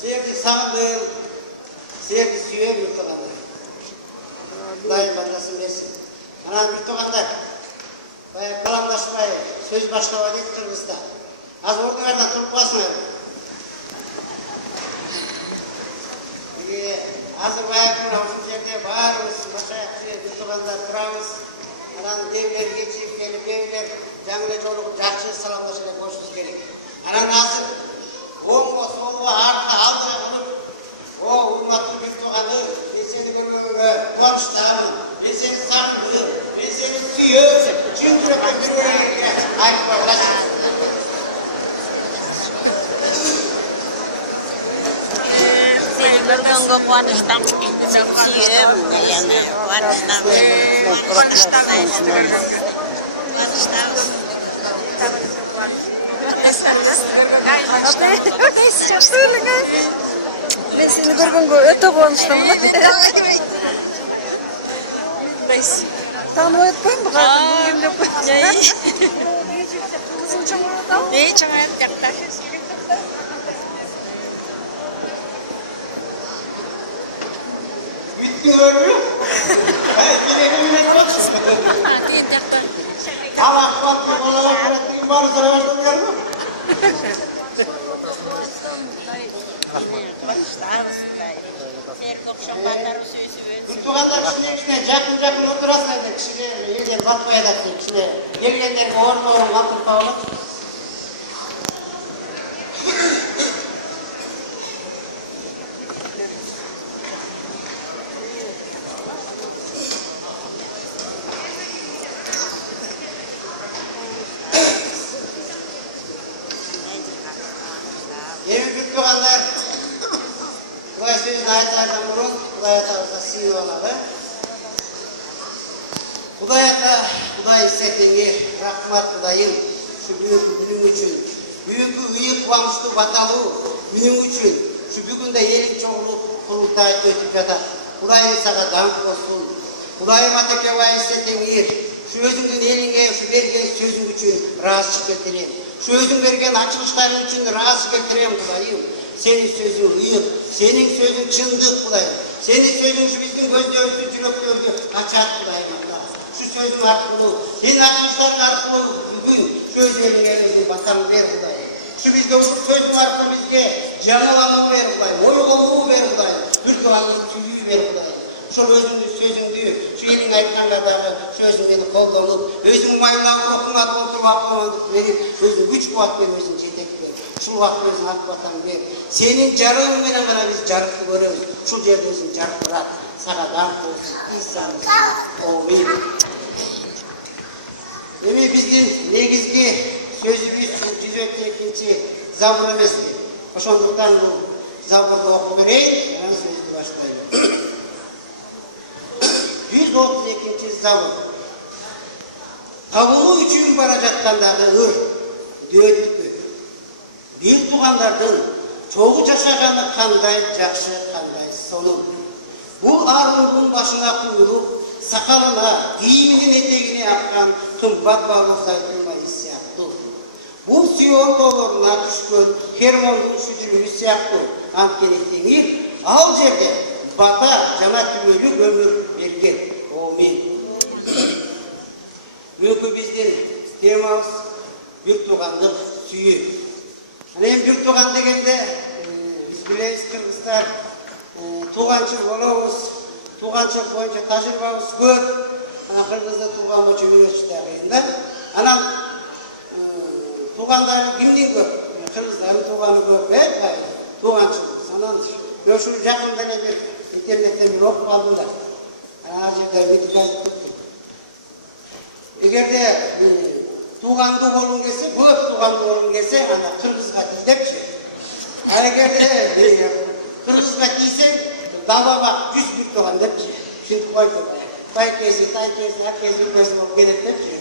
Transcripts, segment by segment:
Sevgi sağındım, sevgi süyer yurttuğanlar. Dayım batası versin. Anam yurttuğanlar, bayağı kalamlaşmayı, söz başlava deyip Kırgız'da. Az ordulardan turup basın abi. Hazır bayağı bir olsun yerde bağırırız, başa yurttuğanlar kıramız. Anam devler geçip gelip evler, canlı çoluk, жақсы salamlaşıyla koşuz gerek. Anam hazır. Oğulma, solma, arka, aldıra kılıp, o urmatlı bir tuğanı, ben seni görmeme konuşlarım, ben seni sakındım, ben seni suyum, çünkü bir öyle ayıkma ulaşım. Seni görgenge kuanıştan suyum, yani kuanıştan. Ben seni görgenge öte konuştum. Tanı etmem mi? Kızım çok orada. Ne çok ayakta. Bittin örmüyor. Gidelim yine konuşsun. Ama kuantlı olarak bıraktığım var zararlı mı gelmiyor? Kurtuğanlar kişilerine jakın oturasın edi kişiler yerden batmaya da kişiler. Gelgenlerine orma antırpa olur. Yeni kurtuğanlar Kudai sözün ayetlerden vurun, Kudai Ata'da sığın olalı. Kudai Ata, Kudai hissettiğini, rahmat Kudai'nin şu büyük günün için, büyük kıvançlı vatalı günün için, şu bugün de yerin çoğunluk kurultayı ötüp yatar. Kudai'nin sana dank olsun. Kudai'nin Atakeva hissettiğini, şu özüngün eline, şu vergen sözün için razı getireyim. Şu özün vergen açılışların için razı getireyim Kudai'm. Senin sözün ıyık, senin sözün çındık Kudayım. Senin sözün şu bizim gözlerimizi, yüreklerimizi açar Kudayım Allah. Şu sözün arkalı, senin açılışların arkalı bugün söz verimlerimizi bakalım ver Kudayım. Şu bizde bu sözün arkalı bizde canılanı ver Kudayım, oyğuluğu ver Kudayım, ürkühanlık tüyüğü ver Kudayım. Şu özündü sözündü, şu elin aytkanlardağı sözünü kollanıp, özün maylağı okuma kontrol aklamandık verip, özün güç kuvvet ver, özün cetek ver. Şu vakit özün hak vatan ver. Senin jarığın menen gana biz jarıkты görüyoruz. Şu yerde özün jarık bırak. Sana dank olsun. İsa'mız. Amin. Emi bizden negizgi sözümüz 102. Zabur emesdi. Oşonduktan bu zaburda okup vereyim. Ben sözü başlayayım. 132. Zabur. Tavulu üçün baracatkandağı ır. Döydükü. Bir tuğanlardan çoğu yaşaganı kanday jakşı, kanday sonu. Bu armudun başına kuyulup, sakalına, giyiminin eteğine akkan kımbat bağlızay kılmayı siyahtı. Bu Siyon dolarına düşkün Hermon'un sütülüğü siyahtı. Antkeni temir, al jerde bata jana tümölü ömür bergen. Amin. Bugün bizden temamız bir tuğanlık süyü. Hem bir tuğan degende biz bileriz Kırgızlar tuğançılık olabız, tuğançılık boyunca tajribamız көп. Kırgızda tuğan boyunca üniversite kıyında. Anam tuğanların kimden көп? Kırgızların tuğanı көп, tuğançılık. Sanan şu yakında bir internetten bir okup aldılar. Azirde medikal tuttum. Eğer de tuğandı olun gelse, көп tuğandı olun gelse, ana Kırgızga tildepçi. Eğer de Kırgızga tiysen, dava bak 100 bir tuğan depçi. Şimdi koy koy. Bay kezi, tay kezi, her kezi kezi olup gelir depçi.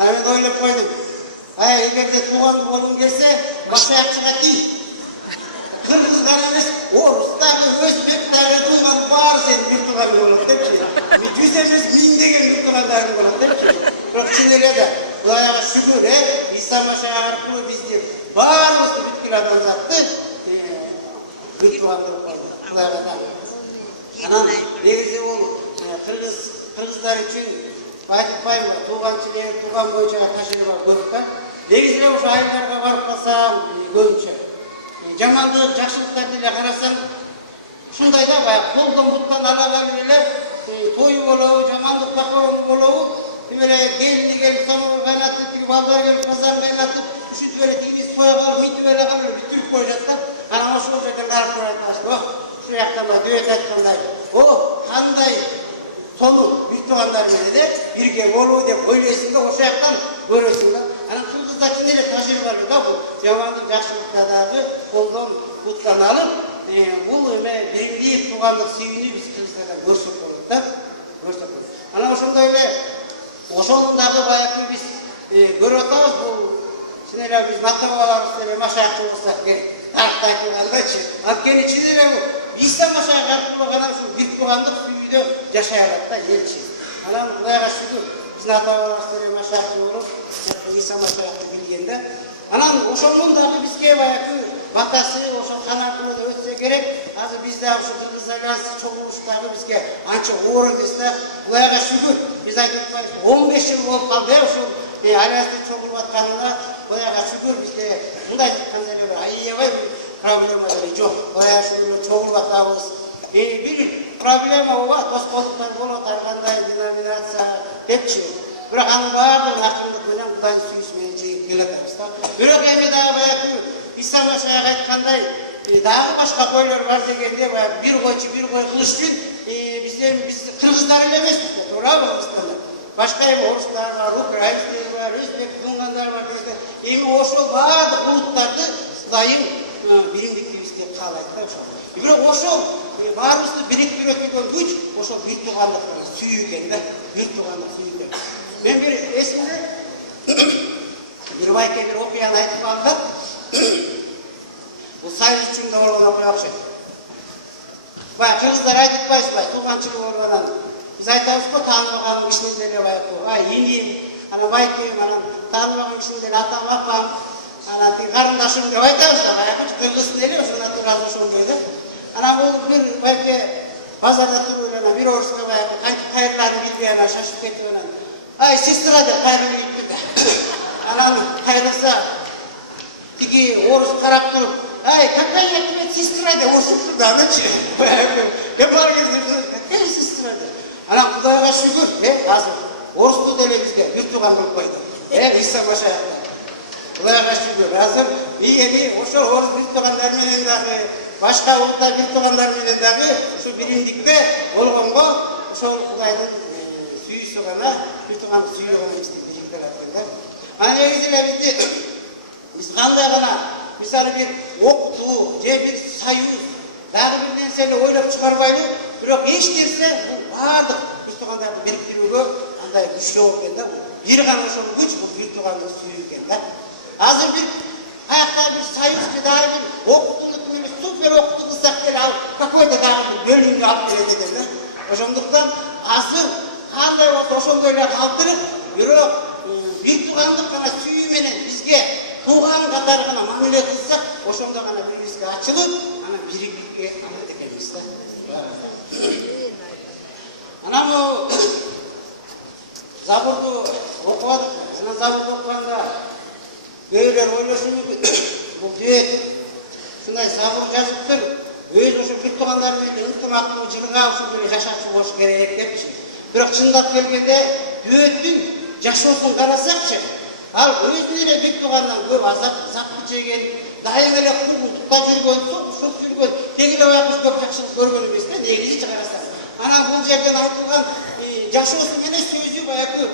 Ben öyle koydum. Eğer de tuğandı olun gelse, başa yakçıga tiy. Kırgızlar emes, Orus'taki Özbekleri tuğan var sen bir tuğandı olun depçi. Yüz emes min degen bir tuğandarın olun depçi. Çok de, Kuday'a şükür İsa Maşa arkalı bizde bağırmıştı bitkilerden zattı. бир туугандырып койду Кудайга да. Анан негизи бул кыргыздар үчүн айтпайм, тууганчылык, тууган боюнча тажрыйба көп да. Негизи ошо айылдарга барып калсам, көбүнчө жамандык, жакшылыкка деле карасаң, ушундай да баягы колдон буттан ала калып эле той болобу, жамандык такоому болобу, эмеле келини келип самовар кайнатып, тиги балдар келип казан кайнатып, ушинтип эле тигиз кое калып, мынтип эле калып бүтүрүп коюшат да. Анан ошол жерден карап туруп айтышат, ушул жактан дөбөт айткандай, кандай сонун бир туугандар менен бирге болуу деп ойлойсуң да, ошол жактан көрөсүң да. Анан кыргызда чын эле тажрыйбалуу да бул. Жамандык, жакшылыкта дагы колдон буттан алып, бул эме биримдип туугандык сүйүүнү биз кыргыздарда көрсөк болот да. Анан ошондой эле ошонун дагы баягы биз көрүп атабыз, бул чын эле биз ата бабаларыбыз деле машаякчы болсак керек. Тарта айткандайчы. Анткени чын эле биз да машаяк аркылуу гана ушул бир туугандык сүйүүдө жашай алат да элчи. Анан Кудайга шүгүр, биздин ата бабаларыбыз деле машаякчы болуп, Иса машаякты билген да. Анан ошонун дагы бизге баягы батасы ошо канатында өтсө керек. Азыр биз дагы ушул Кыргыз айланасы чогулуштагы бизге анча оор эмес да. Кудайга шүгүр, биз айтып атпайбыз, 15 жыл болуп калды ушул айланасы чогулуп атканына. Кудайга шүгүр, бизде мындай айтканда эле аябай проблемалар жок. Кудайга шүгүр, чогулуп атабыз. Бир проблема болот, тоскоолдуктар болот, ар кандай деноминация депчи. Бирок анын баардыгын акырындык менен Кудайдын сүйүүсү менен жеңип келатабыз да. Бирок эми дагы баягы Иса машаяк айткандай, дагы башка койлор бар дегенде, баягы бир койчу бир кой кылыш үчүн биз кыргыздар эле эмеспиз да, туурабы Кыргызстанда? Башка эми орустар бар, украинцтер бар, өзбек, туңгандар бар дегенде, эми ошол баардык улуттарды Кудайым биримдикти бизге каалайт да ошол. Бирок ошол баарыбызды бириктире турган күч ошол бир туугандык сүйүү экен да, бир туугандык сүйүү экен. Мен бир эсимде бир байке бир окуяны айтып калдым. Бул Союз үчүн да болгон окуя окшойт. Баягы кыргыздар айтып атпайбызбы, тууганчылык болгондон биз айтабыз го, тааныбаган кишинин деле баягы иним, анан байкем, анан тааныбаган кишинин деле атам, апам, анан тиги карындашым деп айтабыз да, баягы кыргыздын эли ошо натурасы ошондой да. Анан бул бир байке базарда туруп эле бир орусга баягы кантип кайрыларын билбей анан шашып кетип анан ай сестра деп кайрылып да. Анан кайрылса тиги орус карап туруп, ай какая тебе сестра деп ошентип да анычы. Мен бар кезде какая сестра деп. Анан Кудайга шүгүр, азыр орусту деле бизге бир тууган кылып койду. Иса машаякта. Кудайга шүгүр, азыр эми ошо орус бир туугандар менен дагы, башка улуттар бир туугандар менен дагы ушу биримдикте болгонго ошол Кудайдын сүйүүсү гана, бир тууган сүйүү гана бизди бириктире алат да. Анан негизи эле биз кандай гана мисалы бир окутуу же бир союз дагы бир нерсени ойлоп чыгарбайлы, бирок эч нерсе бул баардык бир туугандарды бириктирүүгө андай күчтүү экен да. Бир гана ошол күч бул бир тууганды сүйүү экен да. Азыр бир каякта бир союз же дагы бир окутуулук эле супер окутуу кылсак деле ал какой-то дагы бир бөлүнгө алып келет экен да. Ошондуктан азыр кандай болсо ошондой эле калтырып, бирок бир туугандык гана сүйүү менен бизге тууган катары гана мамиле кылсак, ошондо гана бирибизге ачылып, анан бириктикке алат экенбиз да. Анан Забурду окуп атып, анан Забурду окуганда көйлөр ойлошу мүмкүн. Бул дүйөт ушундай Забур жазыптыр, өз ошо бир туугандар менен ынтымактуу жылга ушул эле жашачу болуш керек депчи. Бирок чындап келгенде дүйөттүн жашоосун карасакчы, ал өзүнүн эле бир туугандан көп азапты жеген, дайым эле куугунтукта жүргөн, сот жүргөн, теги эле баягы көп жакшылык көргөн эмес да, негизи карасак. Анан бул жерден айтылган жашоосу менен сөзү баягы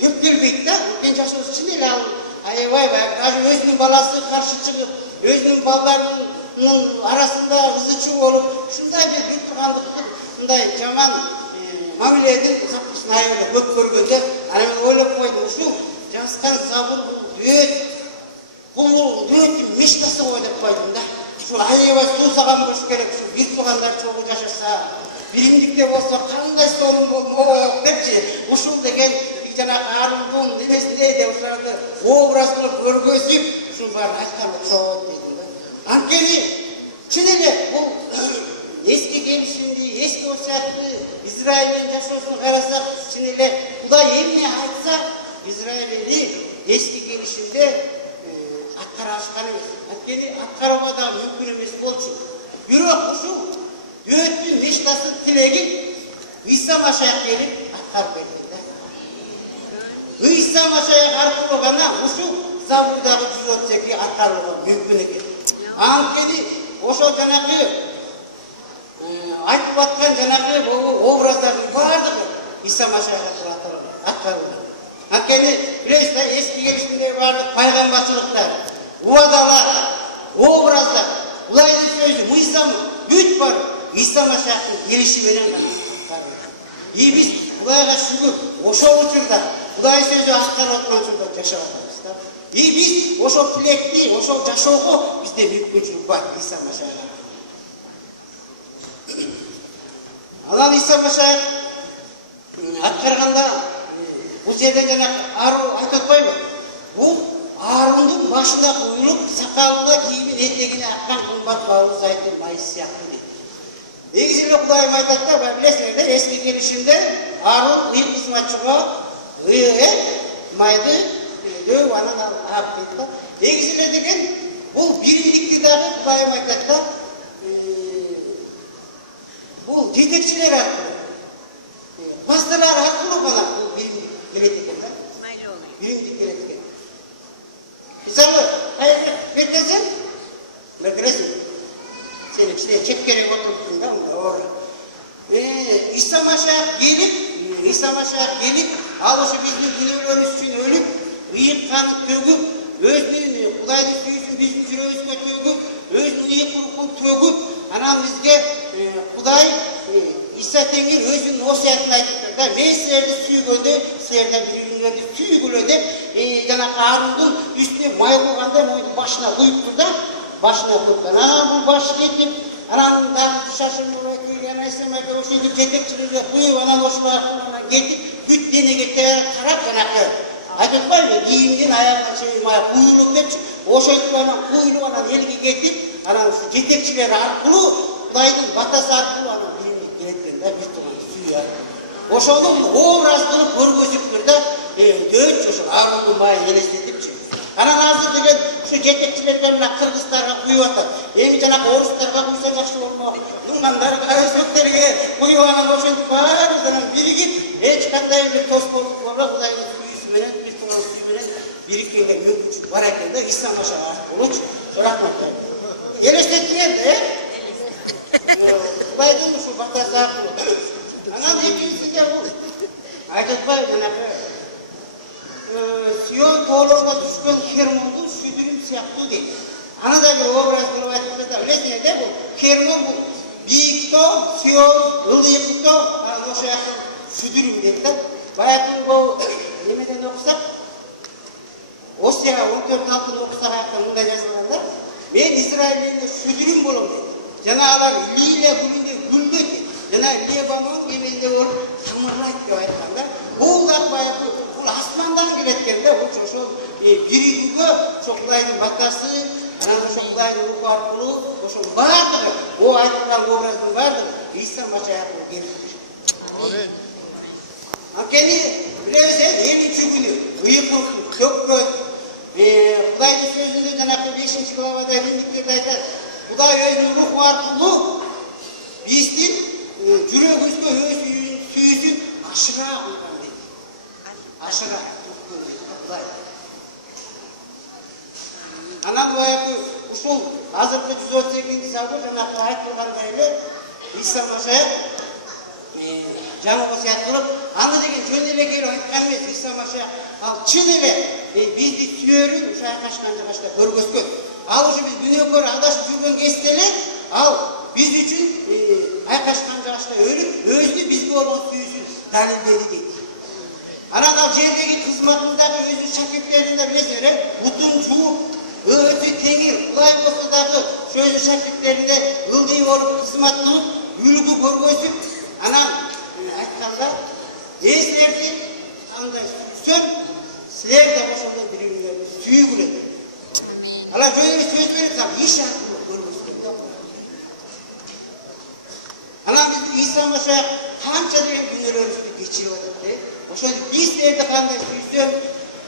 төктөлбөйт да. Мен жашоосу чын эле ал аябай баягы даже өзүнүн баласы каршы чыгып, өзүнүн балдарынын арасында ызы чуу болуп, ушундай бир туугандыкты мындай жаман мамиледин запысын аябай көп көргөндө, анан мен ойлоп койдум, ушул жазган Забур дүйөт, бул дүйөттүн мечтасы го деп койдум да. Ушул аябай суусаган болуш керек, ушул бир туугандар чогуу жашаса, биримдикте болсо кандай сонун болмок депчи. Ушул деген жанагы Арундун немесиндей деп ошолорду образ кылып көргөзүп, ушул баарын айткан окшойт дейм да. Анткени чын эле бул Құдай емне айтса, Израиль eli eski gelişinde atkara ашқан емес. Әткені атқаруға да мүмкін емес болчу. Бирок ушу дөттүн нештасын тилегин Иса Машаяк келип аткарып берген да. Иса Машаяк аркылуу гана ушу Забурдагы 132 аткарууга мүмкүн экен. Анткени ошол жанакы айтып аткан жанакы образдардын баардыгы Иса Машаяк аркылуу аткарылды. Анткени билесиз да, эски келишимде баардык пайгамбарчылыктар, уадалар, образдар, Кудайдын сөзү, мыйзам бүт бар Иса Машаяктын келиши менен гана аткарылды. Биз Кудайга шүгүр, ошол учурда Кудай сөзү аткарып аткан учурда жашап атабыз да. Биз ошол тилекти, ошол жашоого бизде мүмкүнчүлүк бар Иса Машаяк. Анан Иса Машаяк аткарганда бул жерден жана Ару айтып атпайбы? Бул Арундун башына куюлуп, сакалына кийимин этегине аккан кымбат баалуу зайтун майы сыяктуу дейт. Негизи эле Кудайым айтат да, билесиңер да, эски келишимде Арун ый кызматчыга майды дөп анан алып дейт да. Негизи эле деген бул биримдикти дагы Кудайым айтат да, бул жетекчилер аркылуу, пасторлар аркылуу гана бул биримдик келет экен да. Биримдик келет экен. Мисалы, кайерге беттесең, билесиң, сен ичинде четкерек отуруптуң да, оора. Иса Машаяк келип, ал ошо биздин күнөөлөрүбүз үчүн өлүп, ыйык канын төгүп, өзүнүн Кудайдын сүйүүсүн биздин жүрөгүбүзгө төгүп, өзүнүн ыйык рухун төгүп, анан бизге Кудай Иса Теңир өзүнүн осуятын айтыптыр да, мен силерди сүйгөндө, силер да бири-бириңерди сүйгүлө деп, жанакы Арундун үстүнө май куйгандай мойдун башына куюптур да, башына куюп, анан бул баш кетип, анан дагы шашылып келген Айсамайга ошентип жетекчилерге куюп, анан ошол аркылуу кетип, бүт денеге тарап жанакы айтып атпайбы, кийимдин аягына чейин май куюлуп кетчи, ошентип анан куюлуп, анан элге кетип, анан ушу жетекчилер аркылуу, Кудайдын батасы аркылуу анан келеткен да, бир туган сүйүү. Ошону образ кылып көргөзүптүр да, дөтчү ошо Арундун майын элестетипчи. Анан азыр деген ушу жетекчилерге мына кыргыздарга куюп атат. Эми жанакы орустарга куйса жакшы болмок, думандарга, өзбектерге куюп анан ошентип баарыбыздан биригип, эч кандай бир тоскоолдук болбой Кудайдын сүйүүсү менен, бир туган сүйүү менен бириккенге мүмкүнчүлүк бар экен да, Иса Машаяк аркылуучу. Рахмат. Элестеттиңер да, Кудайдын ушу батасы аркылуу. Анан экинчиде бул айтып атпайбы, жанакы Сион тоолорго түшкөн Хермондун сүдүрүм сыяктуу дейт. Аны да бир образ кылып айтып жатат. Билесиңер да, бул Хермон бул бийик тоо, Сион ылдыйык тоо, анан ошол жакта сүдүрүм дейт да. Баягы бул немеден окусак, Осия 14:6 окусак аякта мындай жазылган да. Мен Израилдин сүдүрүм болом дейт. Жана алар лилия гүлүндө гүлдөйт. Жана Лебанон кемелде болуп тамырлайт деп айткан да. Бул да баягы бул асмандан келет экен да. Ошол биригүүгө ошо Кудайдын батасы, анан ошо Кудайдын руху аркылуу ошол баардыгы, о айткан образдын баардыгы Иса Машаяк келип. Амин. Анткени билебиз, элинчи күнү ыйык рухту көккөт. Кудайдын сөзүндө жанакы 5-главада Римдиктерде айтат. Кудай өзүнүн руху аркылуу биздин жүрөгүбүзгө өз сүйүүсүн ашыра кылган дейт. Ашыра Кудай. Анан баягы ушул азыркы 138 забур жанакы айтылгандай эле Иса Машаяк жаңы осуят кылып, аны деген жөн эле келип айткан эмес. Иса Машаяк ал чын эле бизди сүйөрүн ушу айкашкан жагачта көргөзгөн. Ал ушу биз күнөөкөр адашып жүргөн кезде эле ал биз үчүн айкашкан жагачта өлүп, өзүнүн бизге болгон сүйүүсүн далилдеди дейт. Анан ал жердеги кызматындагы өзүнүн шакирттерин да билесиңер, бутун жууп, өтө теңир, Кудай болсо дагы өзүнүн шакирттерине ылдый болуп кызмат кылып, үлгү көргөзүп, анан айтканда, силерди кандай сүйсөм, силер да ошондой бири-бириңерди сүйгүлө дейт. Алар жөн эле сөз берет, ал иш аркылуу көргөзгөн. Анан биз Иса Машаяк kança деген күнөрүбүздү кечирип атат. Ошо биздерди кандай сүйсөм,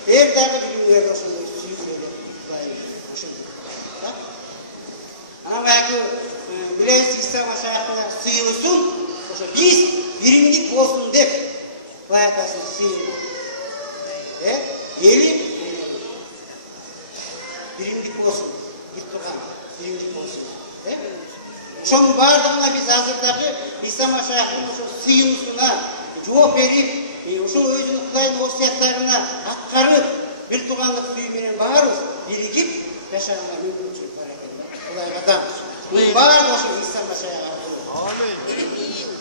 эр дагы биримдерди ошондой сүйгүлө деп Кудайым ошондой. Ана баягы билебиз Иса Машаяктын сыйынсын, ошо биз биримдик болсун деп баягысын сыйын. Ели биримдик болсун, бир турган биримдик болсун. Ошонун бардыгына биз азырдагы Иса Машаяктын ошо сыйынысына жооп берип, ошо өзүнүн Кудайдын осуяттарына аткарып, бир туугандык сүйүү менен баарыбыз биригип жашаганга мүмкүнчүлүк бар экен. Кудайга да. Бул баары ошо Иса Машаяк аркылуу. Амин.